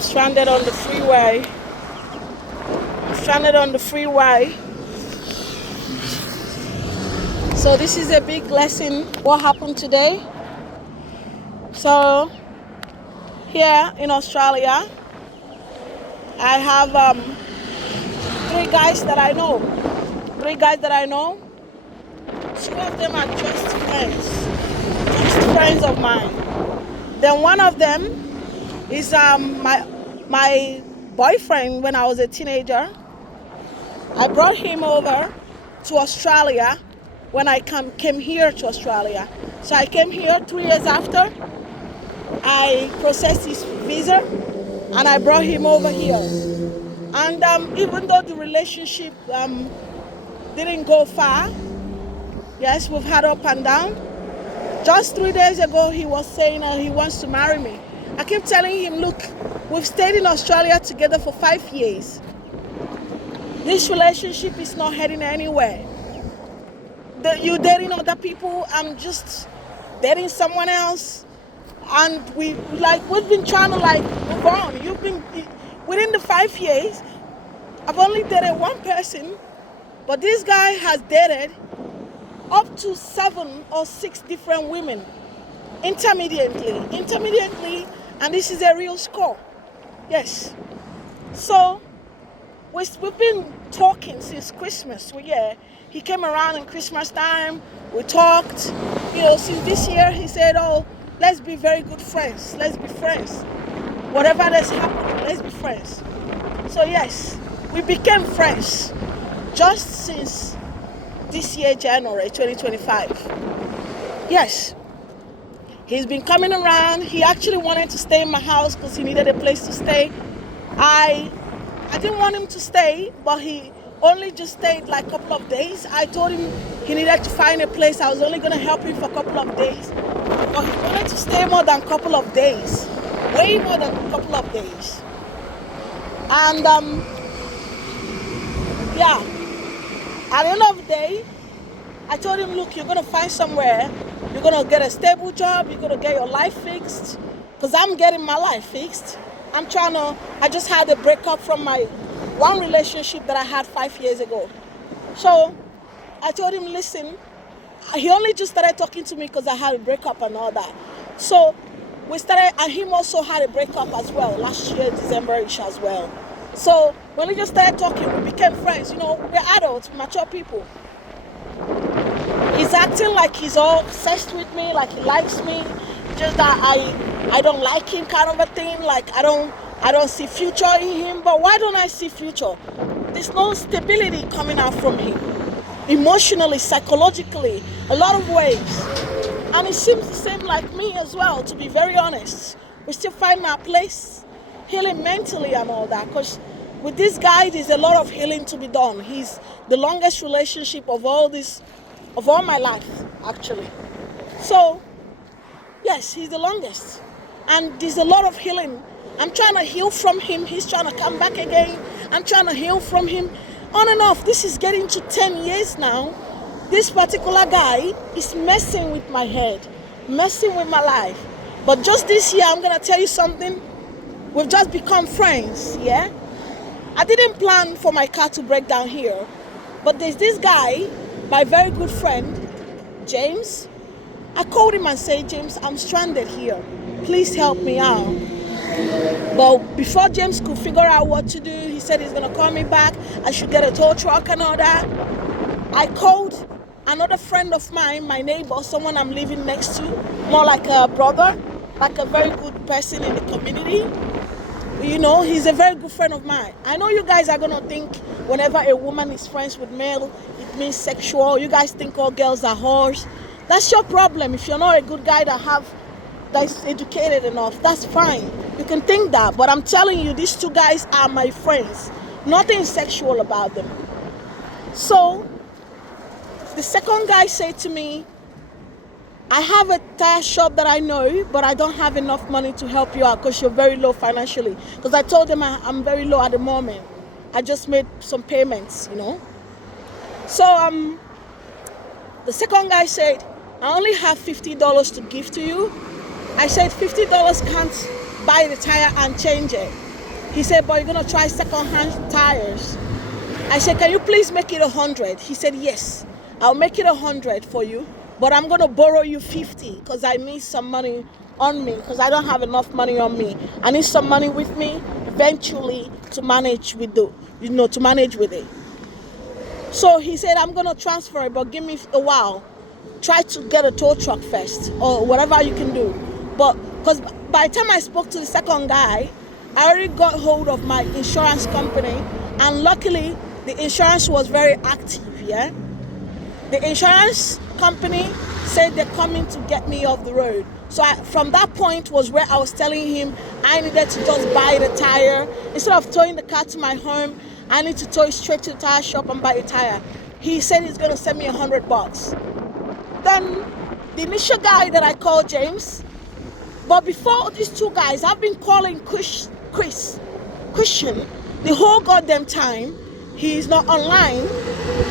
Stranded on the freeway. Stranded on the freeway. So this is a big lesson. What happened today? So here in Australia, I have three guys that I know. Two of them are just friends of mine. Then one of them is my boyfriend when I was a teenager. I brought him over to Australia when I came here to Australia. So I came here 3 years after. I processed his visa and I brought him over here. And even though the relationship didn't go far, yes, we've had up and down. Just 3 days ago, he was saying he wants to marry me. I kept telling him, look, we've stayed in Australia together for 5 years. This relationship is not heading anywhere. You dating other people, I'm just dating someone else. And we've been trying to move on. You've been, within the 5 years, I've only dated one person, but this guy has dated up to 7 or 6 different women intermittently, and this is a real score. Yes. So we've been talking since Christmas. He came around in Christmas time. We talked. Since this year, he said, "Oh, let's be very good friends. Let's be friends. Whatever that's happening, let's be friends." So yes, we became friends just since this year, January 2025. Yes. He's been coming around. He actually wanted to stay in my house because he needed a place to stay. I didn't want him to stay, but he only just stayed a couple of days. I told him he needed to find a place. I was only going to help him for a couple of days. But he wanted to stay more than a couple of days. Way more than a couple of days. And, at the end of the day, I told him, look, you're going to find somewhere. You're going to get a stable job. You're going to get your life fixed. Because I'm getting my life fixed. I just had a breakup from my one relationship that I had 5 years ago. So I told him, listen, he only just started talking to me because I had a breakup and all that. So we started, and him also had a breakup as well, last year, December-ish as well. So when we just started talking, we became friends. We're adults, mature people. He's acting like he's all obsessed with me, like he likes me, just that I don't like him kind of a thing, like I don't see future in him. But why don't I see future? There's no stability coming out from him. Emotionally, psychologically, a lot of ways. And it seems the same like me as well, to be very honest. We still find our place, healing mentally and all that. Because with this guy, there's a lot of healing to be done. He's the longest relationship of all my life, actually. So, yes, he's the longest. And there's a lot of healing. I'm trying to heal from him. He's trying to come back again. I'm trying to heal from him. On and off. This is getting to 10 years now. This particular guy is messing with my head, messing with my life. But just this year, I'm going to tell you something. We've just become friends, yeah? I didn't plan for my car to break down here. But there's this guy, my very good friend, James. I called him and said, James, I'm stranded here. Please help me out. But before James could figure out what to do, he said he's going to call me back. I should get a tow truck and all that. I called another friend of mine, my neighbor, someone I'm living next to, more like a brother, like a very good person in the community. He's a very good friend of mine. I know you guys are going to think whenever a woman is friends with male, it means sexual. You guys think all girls are whores. That's your problem. If you're not a good guy that's educated enough, that's fine. You can think that. But I'm telling you, these two guys are my friends. Nothing sexual about them. So, the second guy said to me, I have a tire shop that I know, but I don't have enough money to help you out because you're very low financially. Because I told them I'm very low at the moment. I just made some payments, So the second guy said, I only have $50 to give to you. I said $50 can't buy the tire and change it. He said, but you're going to try second-hand tires. I said, can you please make it 100? He said, yes, I'll make it 100 for you, but I'm going to borrow you 50 because I need some money on me because I don't have enough money on me. I need some money with me eventually to manage with to manage with it. So he said, I'm going to transfer it, but give me a while. Try to get a tow truck first or whatever you can do. But because by the time I spoke to the second guy, I already got hold of my insurance company, and luckily the insurance was very active, yeah? The insurance company said they're coming to get me off the road. So from that point was where I was telling him I needed to just buy the tire. Instead of towing the car to my home, I need to tow it straight to the tire shop and buy a tire. He said he's going to send me $100. Then the initial guy that I called, James, but before these two guys, I've been calling Christian the whole goddamn time. He's not online.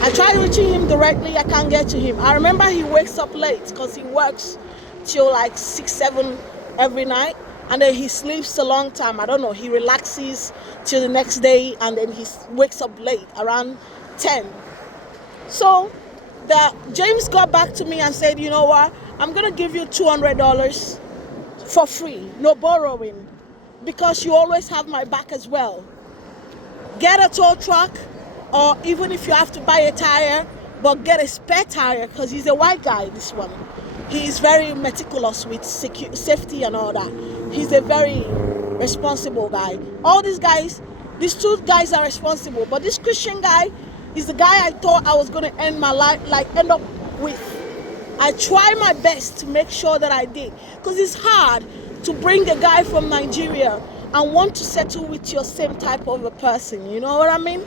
I tried reaching him directly. I can't get to him. I remember he wakes up late because he works till like 6, 7 every night. And then he sleeps a long time. I don't know. He relaxes till the next day. And then he wakes up late around 10. So James got back to me and said, you know what? I'm going to give you $200 for free. No borrowing. Because you always have my back as well. Get a tow truck, or even if you have to buy a tire, but get a spare tire, because he's a white guy, this one. He's very meticulous with safety and all that. He's a very responsible guy. All these guys, these two guys are responsible, but this Christian guy is the guy I thought I was going to end my life, end up with. I try my best to make sure that I did, because it's hard to bring a guy from Nigeria and want to settle with your same type of a person, you know what I mean?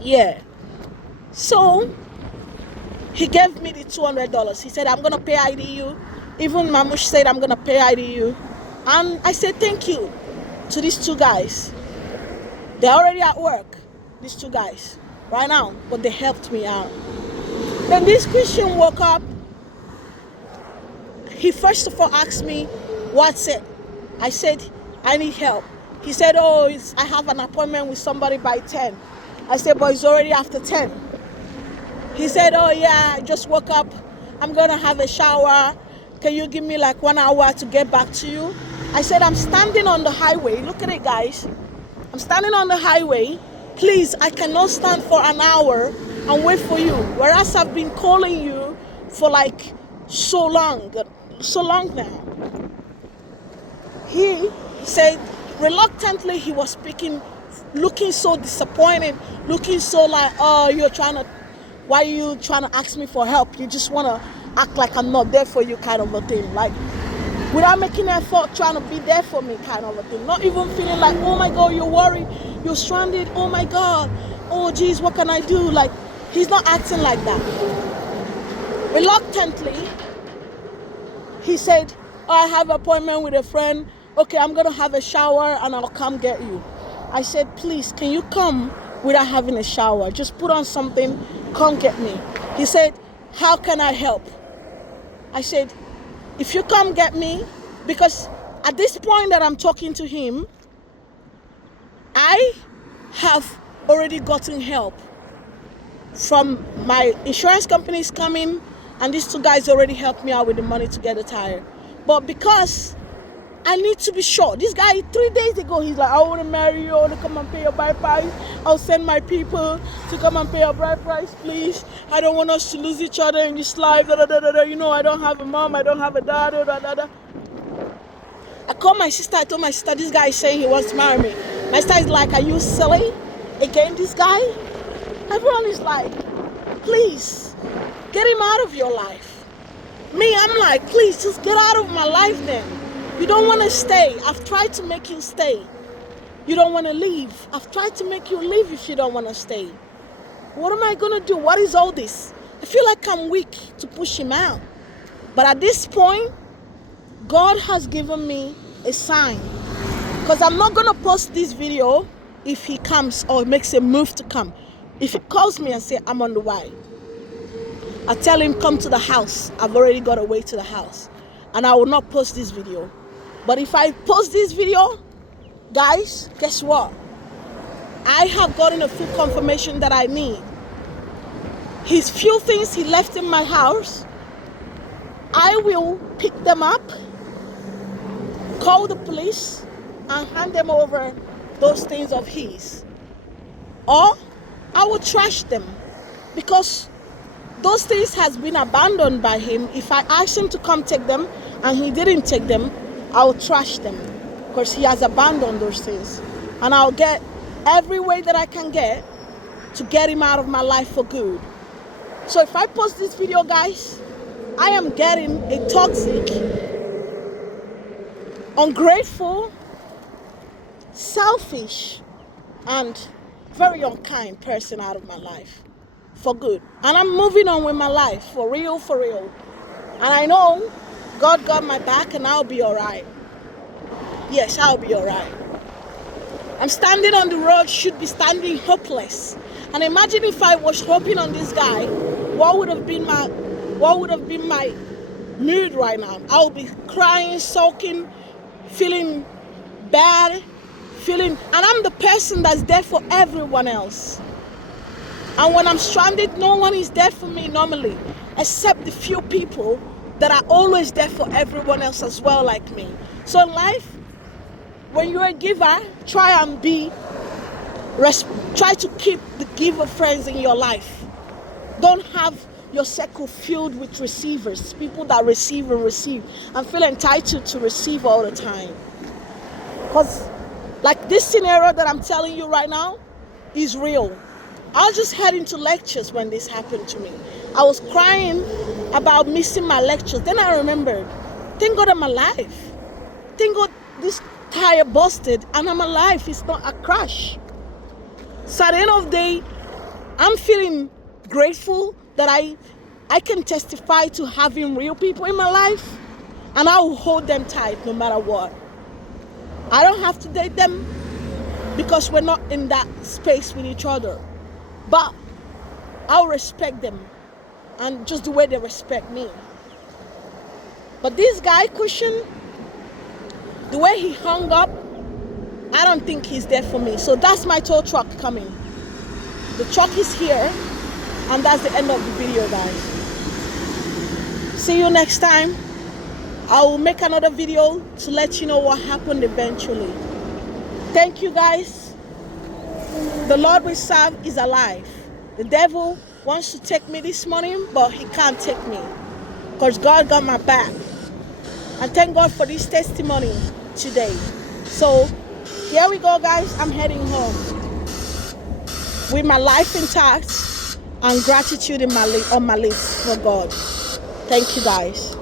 Yeah. So he gave me the $200. He said, I'm going to pay IDU. Even Mamush said, I'm going to pay IDU. And I said, thank you to these two guys. They're already at work, these two guys, right now, but they helped me out. Then this Christian woke up. He first of all asked me, what's it? I said, I need help. He said, I have an appointment with somebody by 10. I said, but it's already after 10. He said, yeah, I just woke up. I'm going to have a shower. Can you give me like 1 hour to get back to you? I said, I'm standing on the highway. Look at it, guys. I'm standing on the highway. Please, I cannot stand for an hour and wait for you. Whereas I've been calling you for like so long now. He said, reluctantly, he was speaking, looking so disappointed, looking so like, why are you trying to ask me for help? You just want to act like I'm not there for you kind of a thing. Like, without making effort, trying to be there for me kind of a thing. Not even feeling like, oh my God, you're worried, you're stranded, oh my God, oh geez, what can I do? Like, he's not acting like that. Reluctantly, he said, I have an appointment with a friend. Okay, I'm going to have a shower and I'll come get you. I said, please, can you come without having a shower? Just put on something, come get me. He said, how can I help? I said, if you come get me, because at this point that I'm talking to him, I have already gotten help from my insurance companies coming, and these two guys already helped me out with the money to get a tire. But because I need to be sure, this guy 3 days ago, he's like, I want to marry you, I want to come and pay your bride price. I'll send my people to come and pay your bride price, please. I don't want us to lose each other in this life. You know, I don't have a mom, I don't have a dad. I called my sister, I told my sister, this guy is saying he wants to marry me. My sister is like, are you silly? Again, this guy? Everyone is like, please, get him out of your life. Me, I'm like, please, just get out of my life then. You don't want to stay. I've tried to make you stay. You don't want to leave. I've tried to make you leave if you don't want to stay. What am I going to do? What is all this? I feel like I'm weak to push him out. But at this point, God has given me a sign. Because I'm not going to post this video if he comes or makes a move to come. If he calls me and says, I'm on the way, I tell him, come to the house. I've already got a way to the house. And I will not post this video. But if I post this video, Guys, guess what? I have gotten a full confirmation that I need. His few things he left in my house, I will pick them up, call the police, and hand them over those things of his. Or I will trash them, because those things has been abandoned by him. If I ask him to come take them and he didn't take them, I will trash them, because he has abandoned those things. And I'll get every way that I can get to get him out of my life for good. So if I post this video, guys, I am getting a toxic, ungrateful, selfish, and very unkind person out of my life for good. And I'm moving on with my life, for real, for real. And I know God got my back, and I'll be all right. Yes, I'll be all right. I'm standing on the road, should be standing hopeless. And imagine if I was hoping on this guy, what would have been my mood right now? I would be crying, sulking, feeling bad, and I'm the person that's there for everyone else. And when I'm stranded, no one is there for me normally, except the few people that are always there for everyone else as well, like me. So in life, when you're a giver, try to keep the giver friends in your life. Don't have your circle filled with receivers, people that receive and feel entitled to receive all the time. Because like this scenario that I'm telling you right now is real. I was just heading to lectures when this happened to me. I was crying about missing my lectures. Then I remembered, thank God I'm alive. Thank God this tire busted and I'm alive. It's not a crash. So at the end of the day, I'm feeling grateful that I can testify to having real people in my life, and I will hold them tight no matter what. I don't have to date them because we're not in that space with each other, but I'll respect them and just the way they respect me. But this guy, Cushion, the way he hung up, I don't think he's there for me. So that's my tow truck coming. The truck is here, and that's the end of the video, guys. See you next time. I will make another video to let you know what happened eventually. Thank you, guys. The Lord we serve is alive. The devil wants to take me this morning, but he can't take me, because God got my back. And thank God for this testimony today. So here we go, guys. I'm heading home with my life intact and gratitude on my lips for God. Thank you, guys.